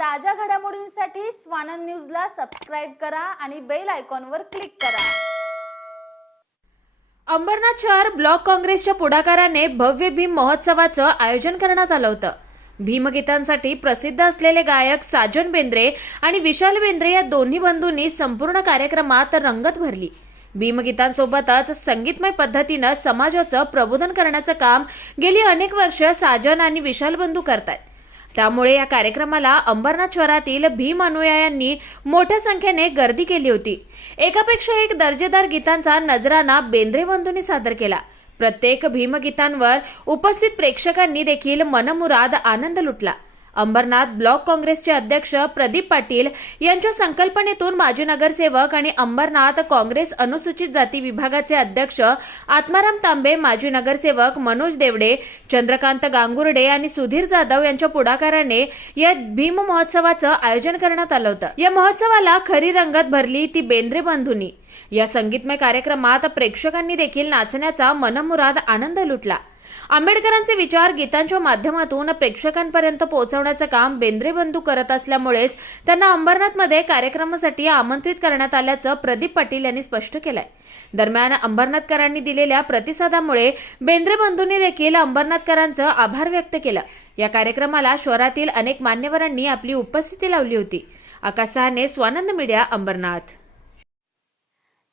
ताज्या घडामोडींसाठी स्वानंद न्यूजला सबस्क्राईब करा आणि बेल आयकॉनवर क्लिक करा. अंबरनाथ शहर ब्लॉक काँग्रेसच्या पुढाकाराने भव्य भीम महोत्सवाचं आयोजन करण्यात आलं होतं. भीमगीतांसाठी प्रसिद्ध असलेले गायक साजन बेंद्रे आणि विशाल बेंद्रे या दोन्ही बंधूंनी संपूर्ण कार्यक्रमात रंगत भरली. भीमगीतांसोबतच संगीतमय पद्धतीनं समाजाचं प्रबोधन करण्याचं काम गेली अनेक वर्ष साजन आणि विशाल बंधू करतात त्यामुळे या कार्यक्रमाला अंबरनाथ शहरातील भीम अनुयायांनी मोठ्या संख्येने गर्दी केली होती. एकापेक्षा एक दर्जेदार गीतांचा नजराना बेंद्रे बंधूंनी सादर केला. प्रत्येक भीमगीतांवर उपस्थित प्रेक्षकांनी देखील मनमुराद आनंद लुटला. अंबरनाथ ब्लॉक काँग्रेसचे अध्यक्ष प्रदीप पाटील यांच्या संकल्पनेतून माजी नगरसेवक आणि अंबरनाथ काँग्रेस अनुसूचित जाती विभागाचे अध्यक्ष आत्माराम तांबे माजी नगरसेवक मनोज देवडे चंद्रकांत गांगुर्डे आणि सुधीर जाधव यांच्या पुढाकाराने या भीम महोत्सवाचं आयोजन करण्यात आलं होतं. या महोत्सवाला खरी रंगत भरली ती बेंद्रे बंधूंनी. या संगीतमय कार्यक्रमात प्रेक्षकांनी देखील नाचण्याचा मनमुराद आनंद लुटला. आंबेडकरांचे विचार गीतांच्या माध्यमातून प्रेक्षकांपर्यंत पोहोचवण्याचं काम बेंद्रे बंधू करत असल्यामुळेच त्यांना अंबरनाथमध्ये कार्यक्रमासाठी आमंत्रित करण्यात आल्याचं प्रदीप पाटील यांनी स्पष्ट केलंय. दरम्यान अंबरनाथकरांनी दिलेल्या प्रतिसादामुळे बेंद्रे बंधूंनी देखील अंबरनाथकरांचं आभार व्यक्त केलं. या कार्यक्रमाला शहरातील अनेक मान्यवरांनी आपली उपस्थिती लावली होती. आकाशसहाने स्वानंद मीडिया अंबरनाथ.